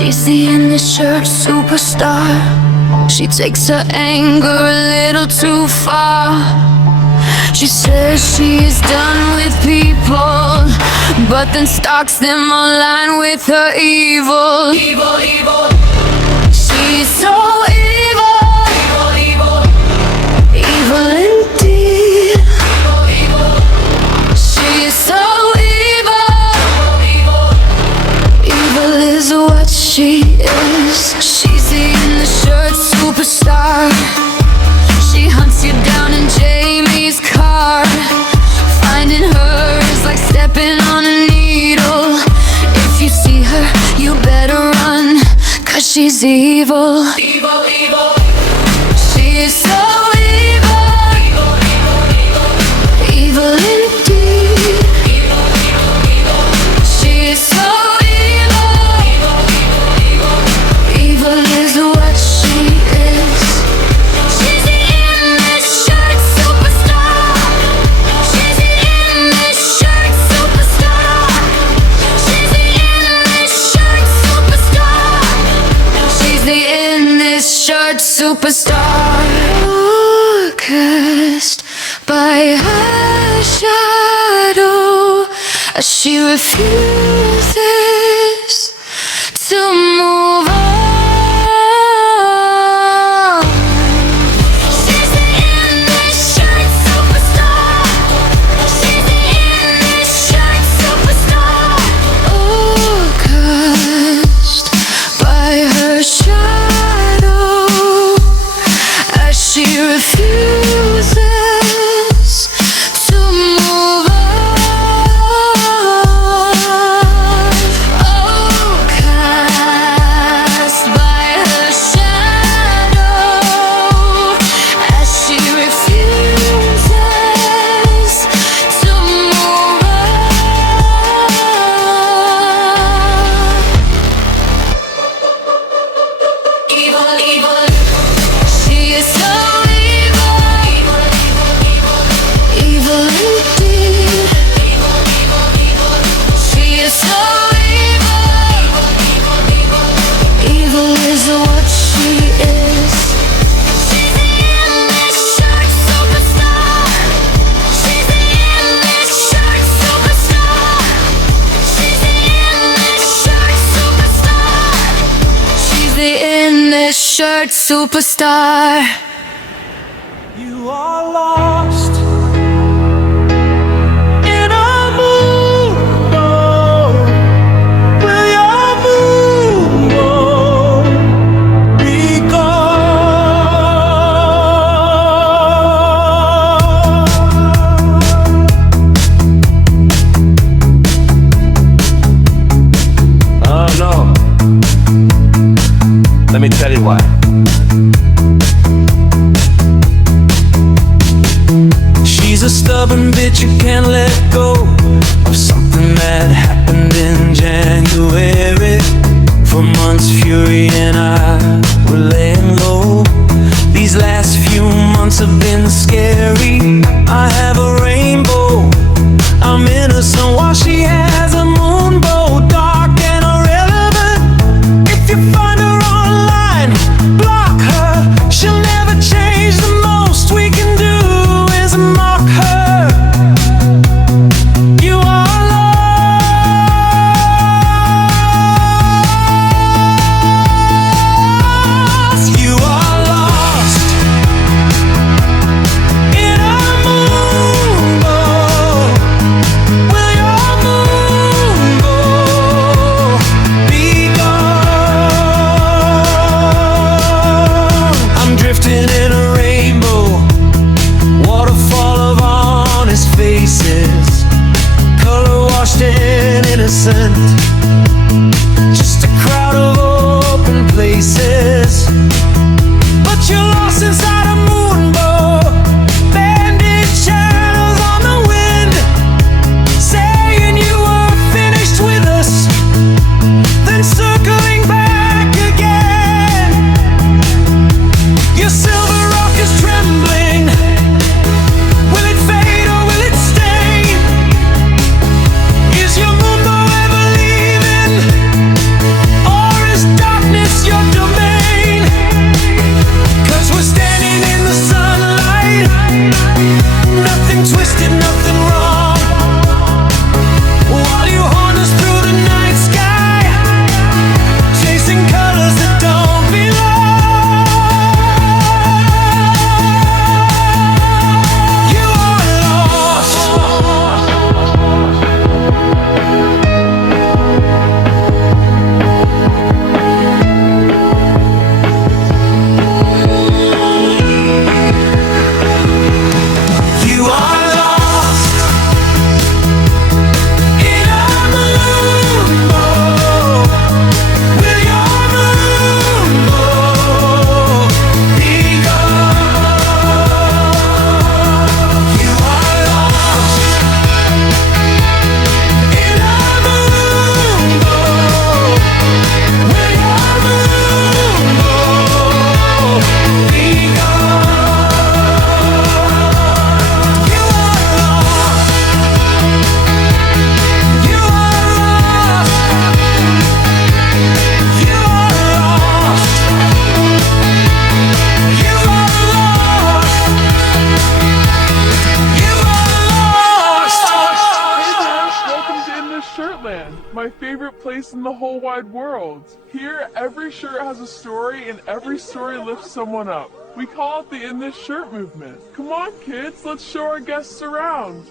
She's the in the shirt superstar. She takes her anger a little too far. She says she's done with people, but then stalks them online with her evil. Evil, evil. She's so evil. Evil, evil. Evil indeed. Evil, evil. She's so evil. Evil, evil. Evil is what she is. She's the in the shirt superstar. She hunts you down in Jamie's car. Finding her is like stepping on a needle. If you see her, you better run, 'cause she's evil. Evil, evil. She's so evil. Evil, evil, evil. Evil indeed. Evil, evil, evil. She's so evil. Evil, evil, evil. Evil is what she is. She's the in this shirt superstar. She's the in this shirt superstar. She's the in this shirt superstar. She's the in this shirt superstar. Cast by her shadow as she refuses to move on. She's the in this shirt superstar. She's the in this shirt superstar. Oh, cast by her shadow as she refuses to move on. Oh, cast by her shadow as she refuses to move on. Evil, evil. She is so evil. Evil, evil, evil. Evil indeed. Evil, evil, evil. She is so evil. Evil, evil, evil. Evil is what she is. She's the in this shirt superstar. She's the in this shirt superstar. She's the in this shirt superstar. She's the in this shirt superstar. You are lost in a moonbow. Will your moonbow be gone? Oh no. Let me tell you why. She's a stubborn bitch, you can't let go of something that happened in January. For months, Fury and I were laying low. These last few months have been scary. I have a rainbow, I'm innocent while she has a moonbow. Dark and irrelevant. If you find her online, block her. She'll never change. The most we can do is mock her. You are lost. You are lost in a moonbow. Will your moonbow be gone? I'm drifting in a rainbow, waterfall of honest faces, color washed and innocent, just a crowd of open places. But you're lost inside a moonbow, banded shadows on the wind, saying you were finished with us, then circling back again. Your silver rock is trembling. Will it fade or will it stay? Is your moonbow ever leaving, or is my favorite place in the whole wide world. Here, every shirt has a story and every story lifts someone up. We call it the In This Shirt movement. Come on, kids, let's show our guests around.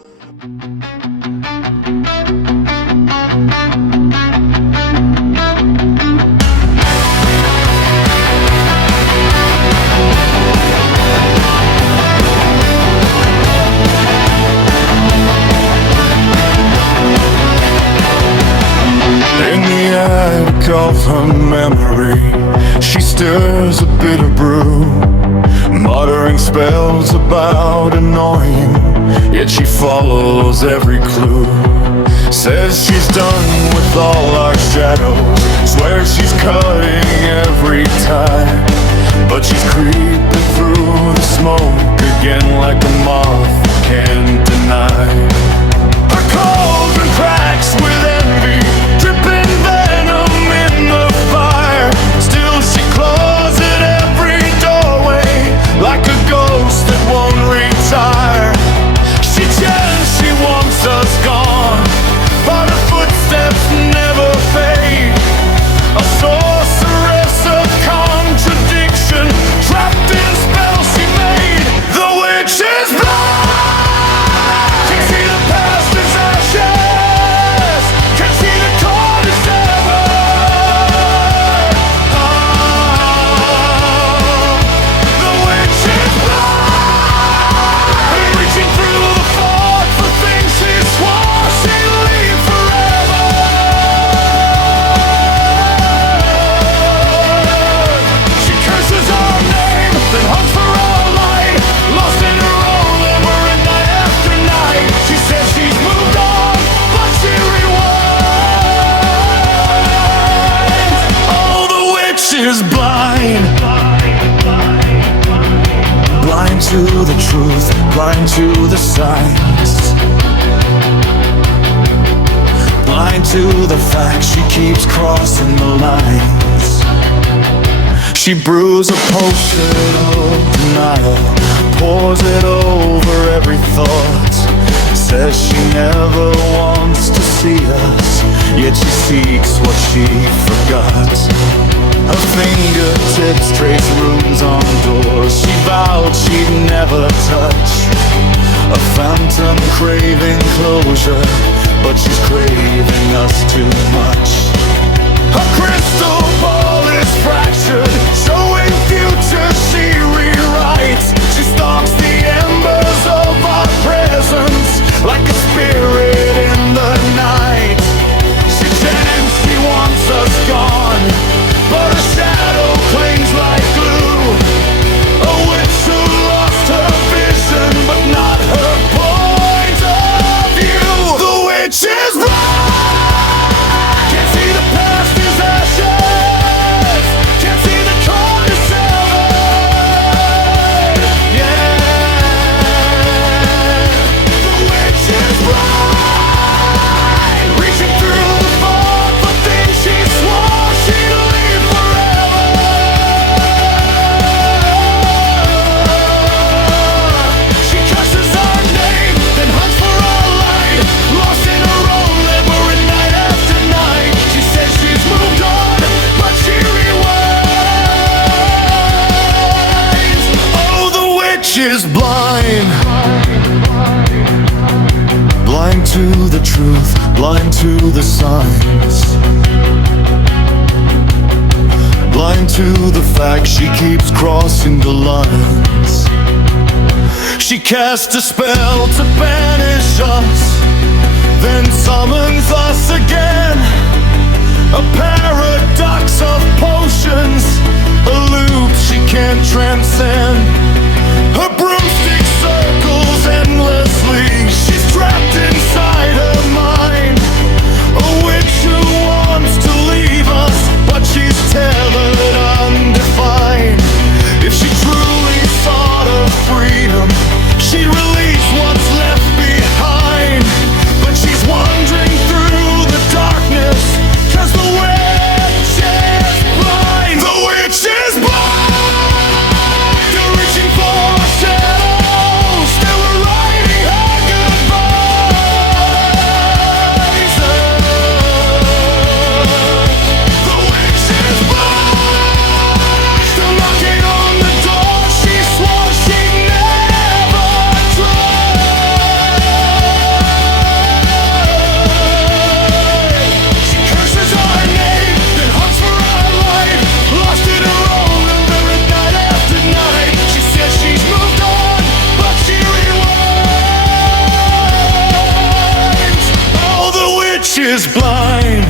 In the attic of her memory, she stirs a bitter brew, muttering spells about annoying, yet she follows every clue. Says she's done with all our shadows, swears she's cutting every tie, but she's creeping through the smoke again like a moth can't deny. Her cauldron cracks with envy, dripping venom in the fire. Still she claws at every doorway like a ghost that won't retire. She tells she wants us gone, but her footsteps never fade. A sorceress of contradiction, trapped in spells she made. The witch is blind, can see the past is ashes, can see the cord is severed. The witch is blind, reaching through the fog for things she swore she'd leave forever. She curses our name, then hunts for our light, lost in her own labyrinth night after night. She says she's moved on, but she rewinds. Oh, the witch is blind, blind to the truth, blind to the signs, blind to the facts. She keeps crossing the lines. She brews a potion of denial, pours it over every thought. Says she never wants to see us, yet she seeks what she forgot. Her fingertips trace runes on doors she vowed she'd never touch. A phantom craving closure, but she's craving us too much. Her crystal ball is fractured, showing future she rewrites. She stalks the embers of our presence like a spirit in the night. She chants she wants us gone, but her shadow clings like glue. A witch who lost her vision, but not her point of view. The witch is blind, can't see the past is ashes, can't see the cord is severed. Yeah, the witch is blind, reaching through the fog for things she swore she'd leave forever. She curses our name, then hunts for our light, lost in her own labyrinth night after night. She says she's moved on, but she rewinds. Oh, the witch is blind, blind to the truth, blind to the signs, blind to the fact. She keeps crossing the lines. She casts a spell to banish us, then summons us again. A paradox of potions, a loop she can't transcend. Her broomstick circles endlessly, she's trapped inside her mind. A witch who wants to leave us, but she's tethered undefined. If she truly sought her freedom, she'd release what's left behind. But she's wandering through the darkness, 'cause the witch is blind. The witch is blind, you're reaching is blind.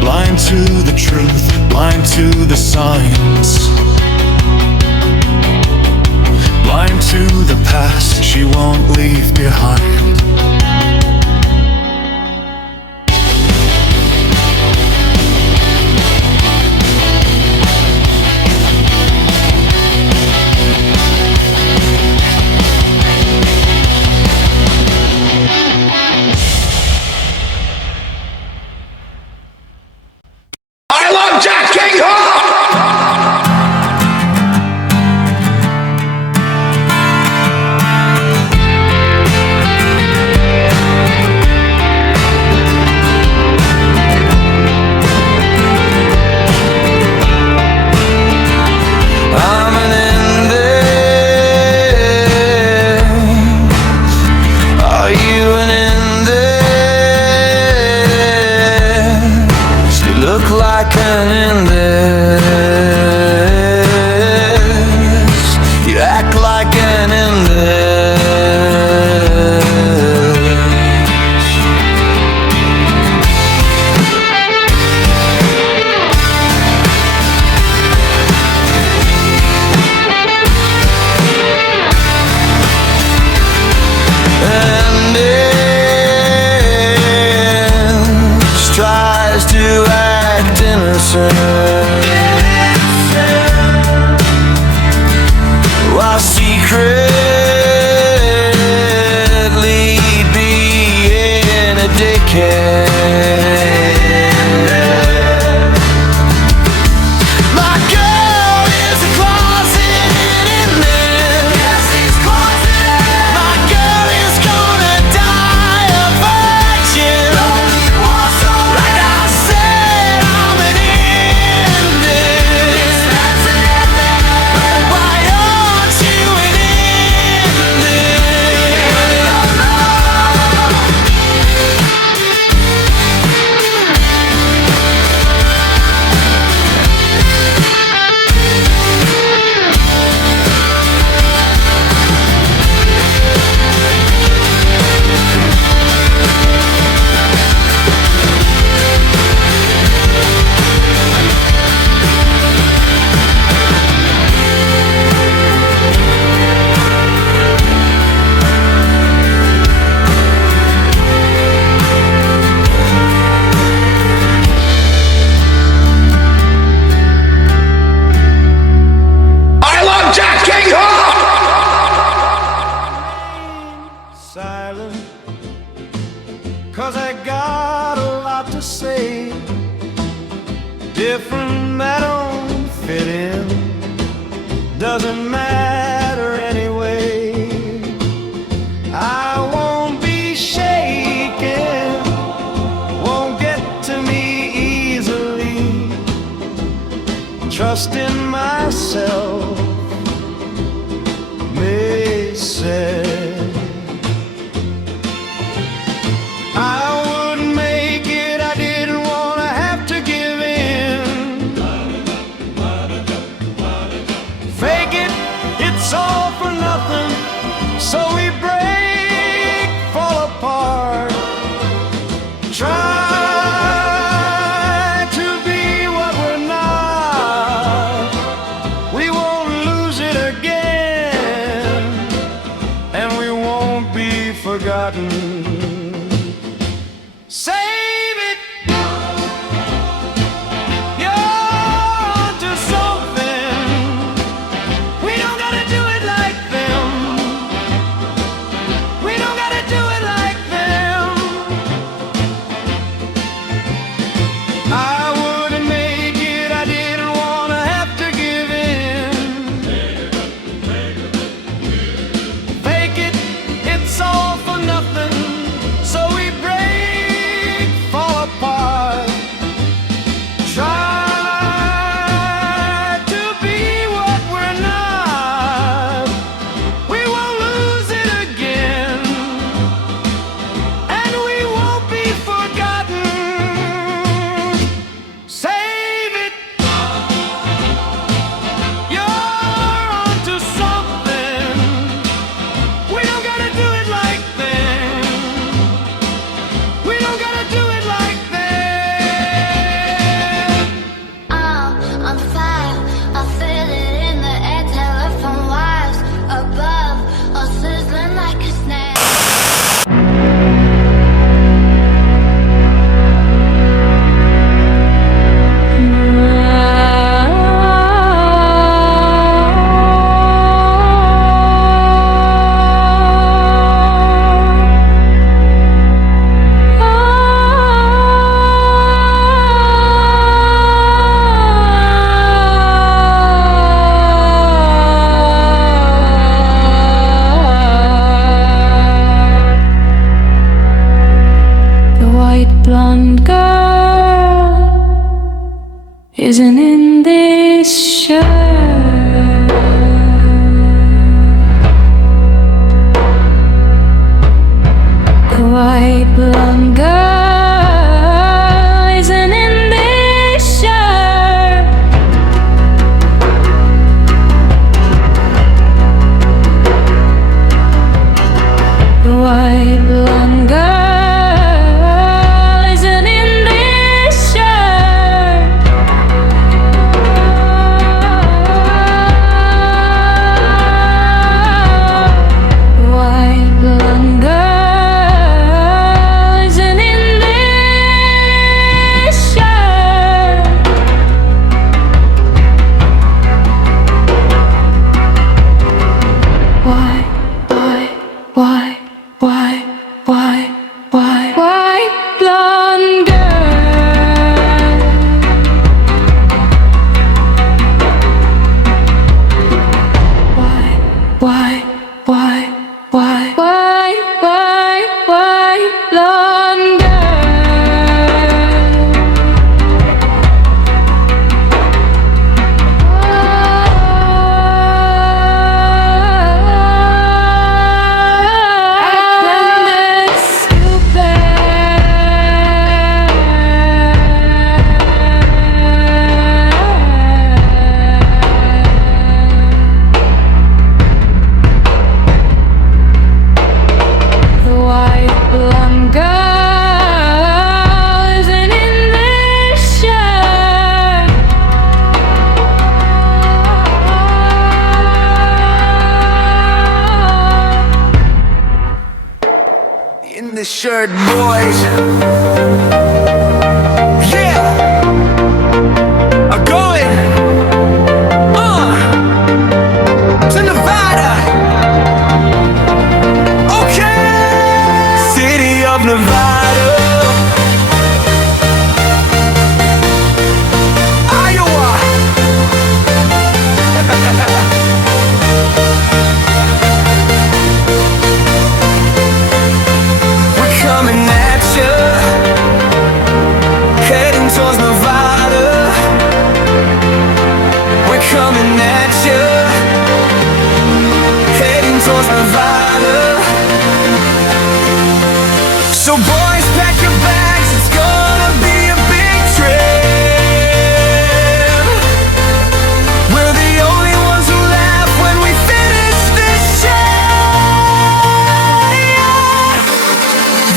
Blind to the truth, blind to the signs. Blind to the past she won't leave behind. Like an endless, you act like an endless. And it tries to act innocent, while secretly being a dickhead. My girl is a closeted inmate. Yes, he's closeted. My girl is gonna die a virgin. Like I said, I'm an ending. Why aren't you an silent, 'cause I got a lot to say. Different that don't fit in, doesn't matter anyway. I won't be shaken, won't get to me easily. Trust in myself, may say. I wouldn't make it, I didn't wanna have to give in. Fake it, it's all for nothing. So we break, fall apart. Try to be what we're not. We won't lose it again, and we won't be forgotten. Save it. You're onto something. We don't gotta do it like them. We don't gotta do it like them. I wouldn't make it, I didn't wanna have to give in. Fake it, it's all for nothing. why, why, blonde girl? Why, blonde girl? In the shirt, boys. Yeah, I'm going to Nevada. Okay, city of Nevada, Iowa. Coming at you, heading towards Nevada. We're coming at you, heading towards Nevada. So boys, pack your bags, it's gonna be a big trip. We're the only ones who laugh when we finish this shit.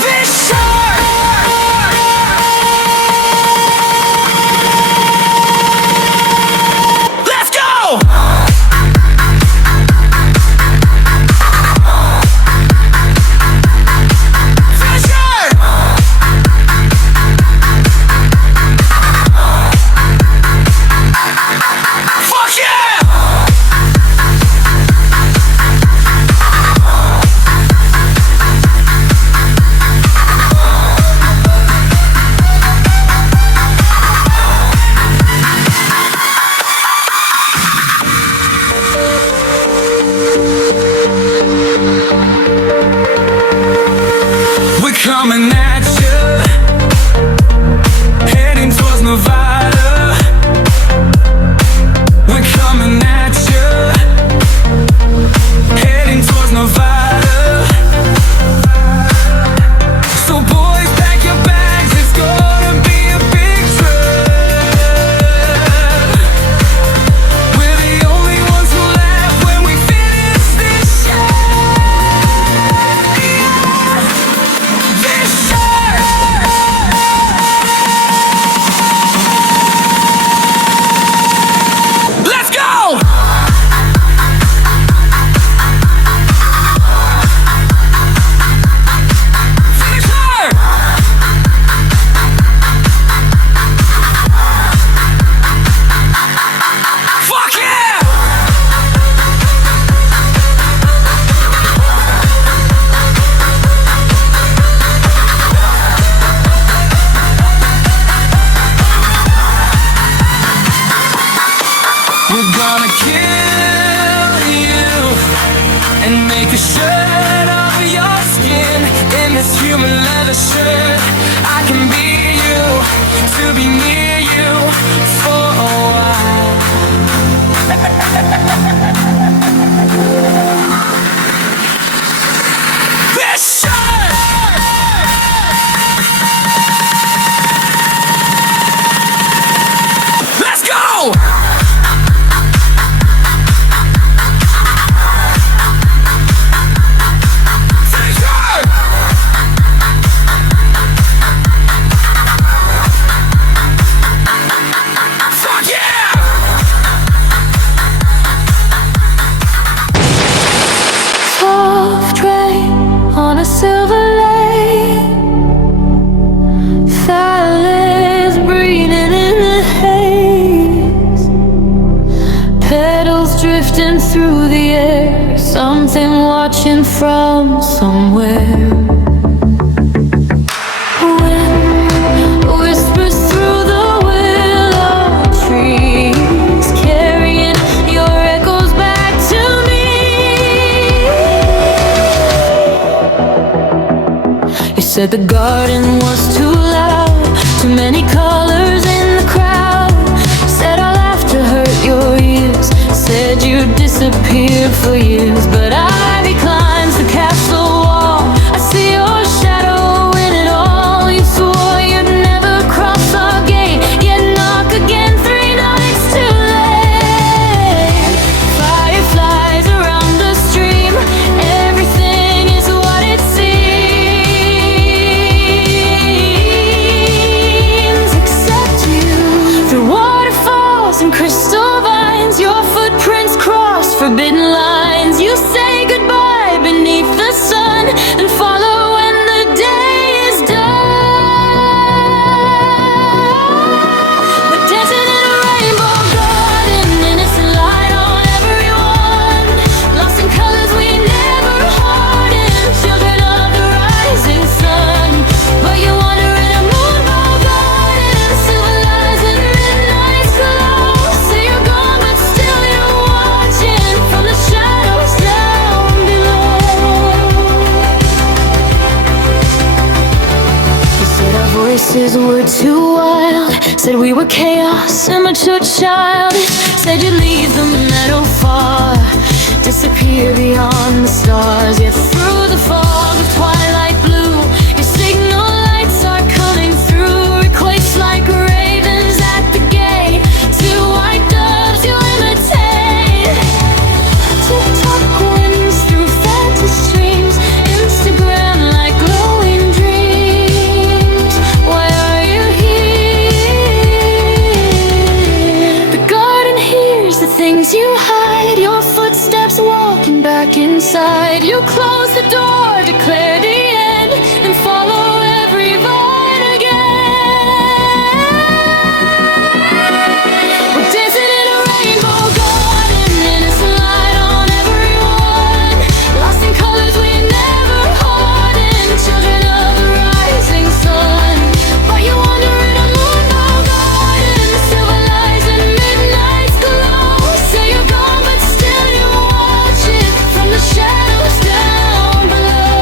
This short. Let's go. Fisher. Fuck yeah. We're coming at you, heading towards Nevada. We're coming at you, heading towards Nevada. So boys, pack your bags, it's gonna be a big trip. We're the only ones who laugh when we finish this shit. This shit. Let's go. Fisher. Fuck yeah. We're gonna kill you and make a shirt of your skin in this human leather shirt. I can be you, to be near you for a while. This shirt. Let's go. Fisher! Fuck yeah! coming from somewhere. Wind whispers through the willow trees, carrying your echoes back to me. You said the garden was too loud, too many colors in the crowd. Said our laughter hurt your ears, said you'd disappear for years. But ivy climbs the castle wall, I see your shadow in it all. You swore you'd never cross our gate, yet knock again 3 nights too late. Fireflies around the stream, everything is what it seems, except you. Through waterfalls and crystal vines, your footprints cross forbidden lines. You say goodbye beneath the sun, then follow when the day is done. We're dancing in a rainbow garden, innocent light on everyone. Lost in colors we never hardened, children of the rising sun. But you wander in a moonbow garden, silver lies and midnight's glow. Say you're gone, but still you're watching from the shadows down below. You said our voices were too wild, said we were chaos, immature child. Said you'd leave the meadow far, disappear beyond the stars. Yet through the fog of twilight blue, your signal lights are coming through. Request like ravens at the gate, 2 white doves you imitate. Tick-tock winds through fantasy streams, Instagram like glowing dreams. Why are you here? The garden hears the things you hide, your footsteps walking back inside. You close the door, declare the end, and follow every vine again. We're dancing in a rainbow garden, innocent light on everyone. Lost in colors we never hardened, children of the rising sun. But you wander in a moonbow garden, silver lies and midnight's glow. Say you're gone, but still you're watching from the shadows down below.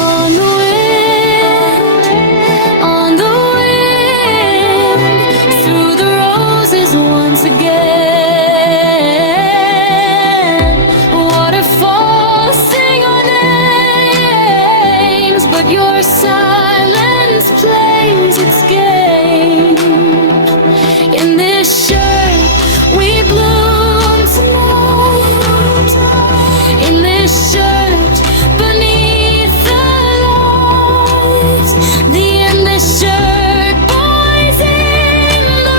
On the wind, on the wind, through the roses once again. Waterfalls sing our names, but your silence plays its game. In this shirt we bloom tonight, in this shirt beneath the lights. The endless shirt boys in the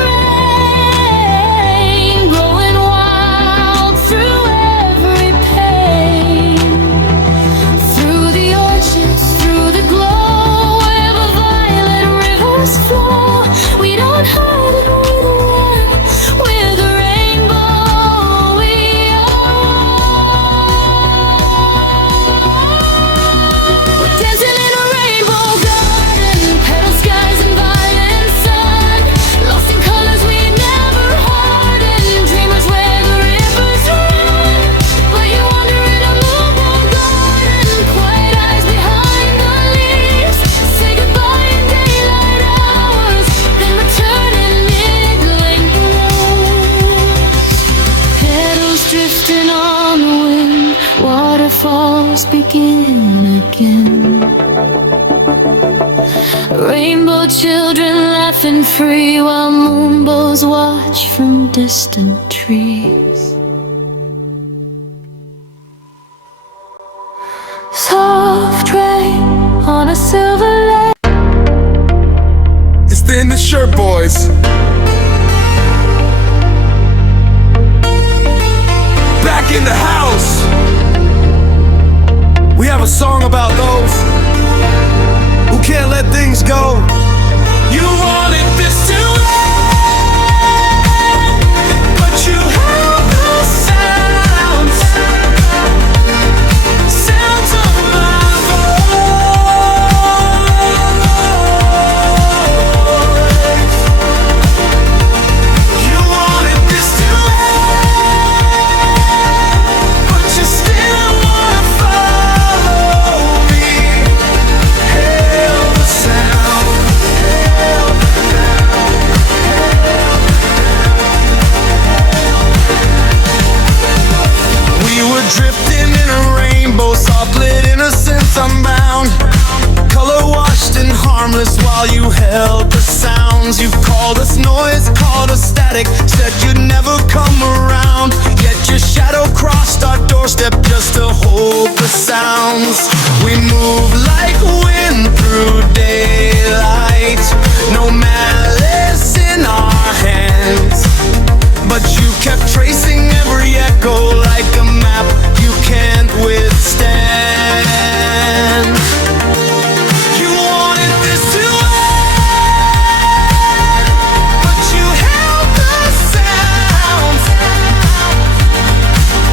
rain, growing wild through every pain. Through the orchards, through the glow, where the violet rivers flow. We don't hide it, we're the rainbow we are. We're dancing in a rainbow garden, petal skies and violent sun. Lost in colors we never hardened, dreamers where the rivers run. But you wander in a moonbow garden, quiet eyes behind the leaves. Say goodbye in daylight hours, then return in mid-late glow. Petals drifting on the wind, waterfalls begin again. Rainbow children laughing free, while moonbows watch from distant trees. Soft rain on a silver lake. It's the In the Shirt Boys. Back in the house. We have a song about those who can't let things go. You wanted this to end, but you held the sounds. Drifting in a rainbow, soft lit innocence unbound. Color washed and harmless while you held the sounds. You've called us noise, called us static, said you'd never come around. Yet your shadow crossed our doorstep just to hold the sounds. We move like wind through daylight, no malice in our hands. But you kept tracing every echo like a map you can't withstand. You wanted this to end, but you held the sounds,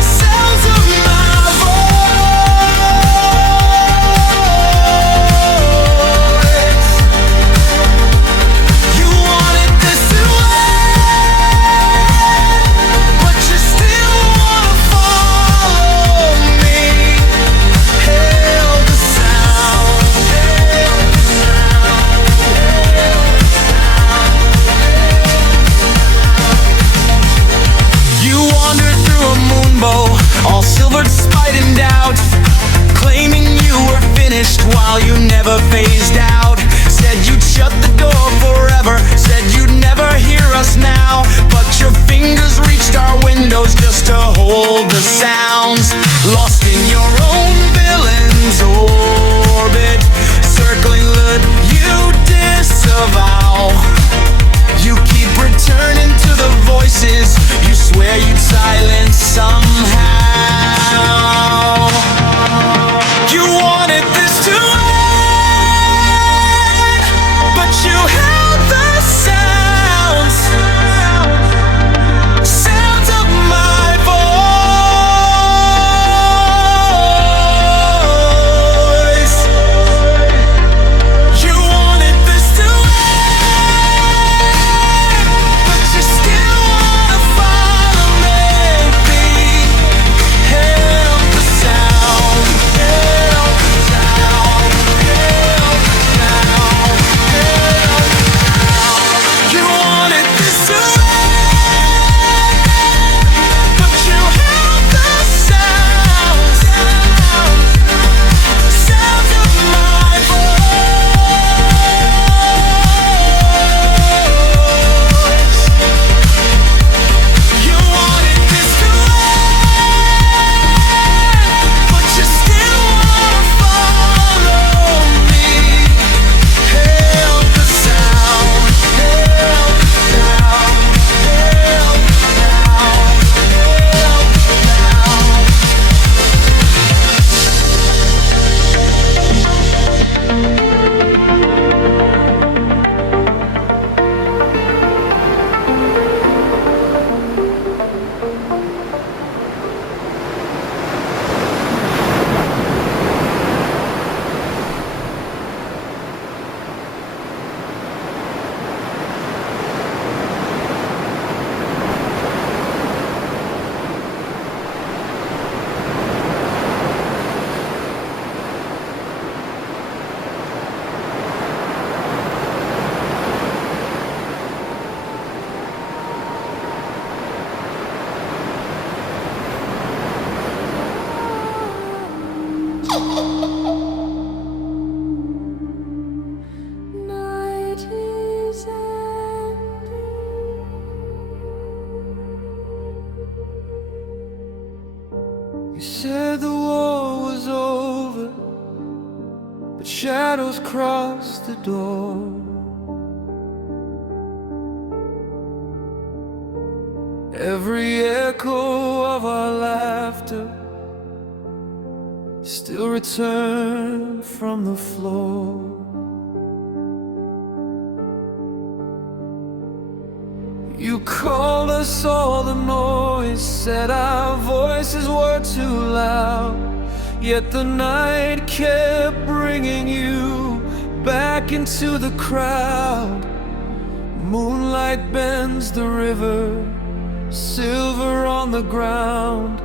sounds of my voice. You wanted this to end, but you still wanna follow me. Hail the sound, hail the sound, hail the sound. You wandered through a moonbow, all silvered spite and doubt, claiming you were finished while you never phased out. Said you'd shut the door forever, said you'd never hear us now. But your fingers reached our windows just to hold the sounds. Lost in your own villain's orbit, circling let you disavow. You keep returning to the voices you swear you'd silence somehow. You wanted this to end, but you held the sounds, sounds of my voice. You wanted this to end, but you still wanna follow me. Hail the sound, hail the sound, hail the sound, hail the sound. You wanted this to end, but you held the sounds, sounds of my voice. You wanted this to end, but you still wanna follow me. Hail the sound, hail the sound, hail the sound, hail Night is ending. You said the war was over, but shadows crossed the door. Every echo of our laughter still returned from the floor. You called us all the noise, said our voices were too loud. Yet the night kept bringing you back into the crowd. Moonlight bends the river, silver on the ground.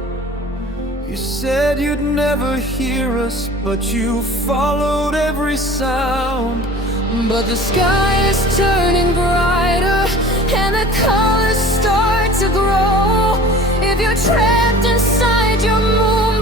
You said you'd never hear us, but you followed every sound. But the sky is turning brighter and the colors start to grow. If you're trapped inside your moon,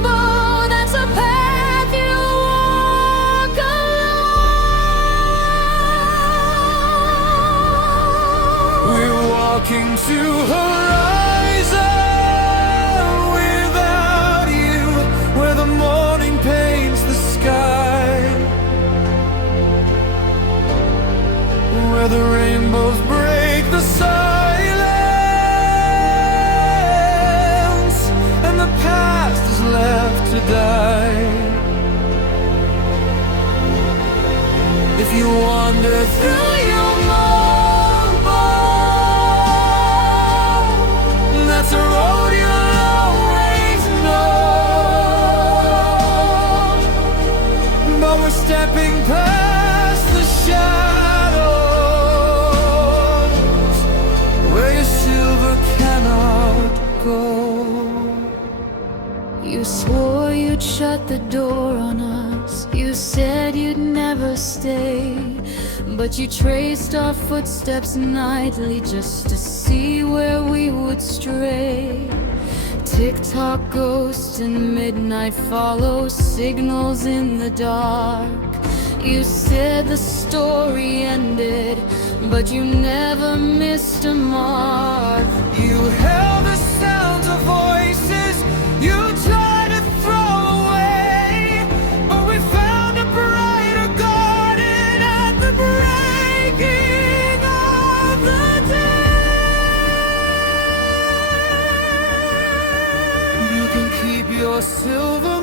If you wander through your moonbow, that's a road you'll always know. But we're stepping past the shadows where your silver cannot go. You swore you'd shut the door on us. You said you'd never stay, but you traced our footsteps nightly just to see where we would stray. Tick-tock ghosts and midnight follow, signals in the dark. You said the story ended, but you never missed a mark. You held the sounds of voices you tried to throw away, but we found a brighter garden at the breaking of the day. You can keep your silver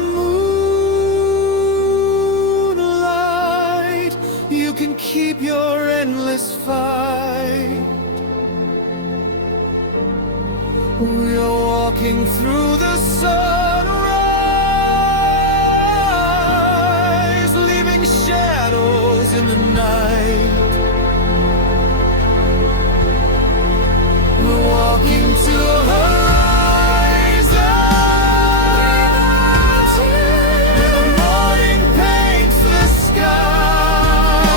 moonlight, you can keep your endless fight. We are walking through the sunrise, leaving shadows in the night. We're walking to a horizon where the morning paints the sky,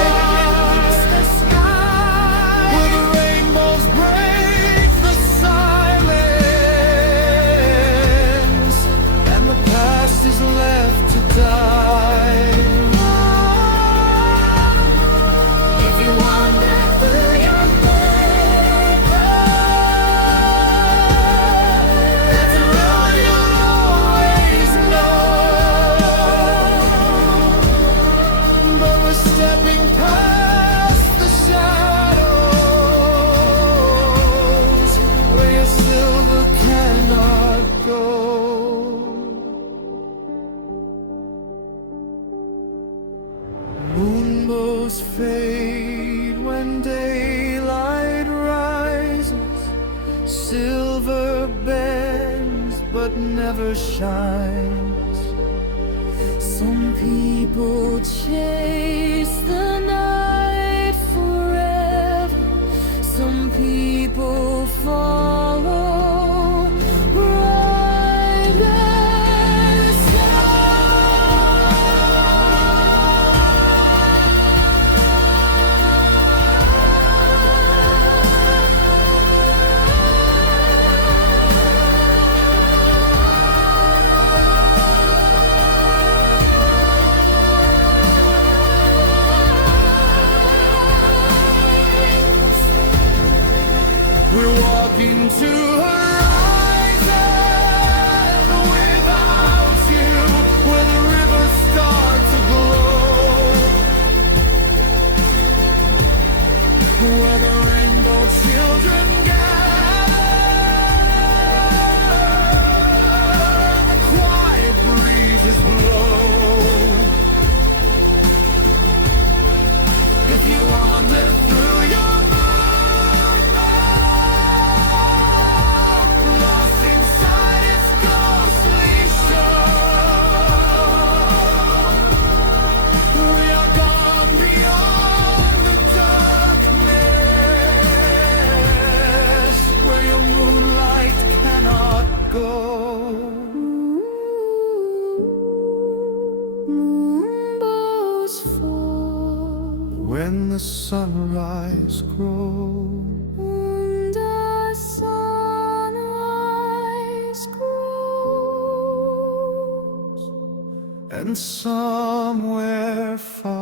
where the rainbows break the silence, and the past is left to die. If you wander through your That's a road you'll always know. But we're stepping past the shadows where your silver cannot go. Moonbows fade when daylight rises. Silver bends but never shines. Some people chase the night forever. Some people follow brighter We're walking to horizon without you, where the rivers start to glow, where the rainbow children gather, the quiet breezes blow. If you wander through your lost inside its ghostly show, we are gone beyond the darkness where your moonlight cannot go. moonbows fall When the sunrise grows, and the sunrise grows. and somewhere far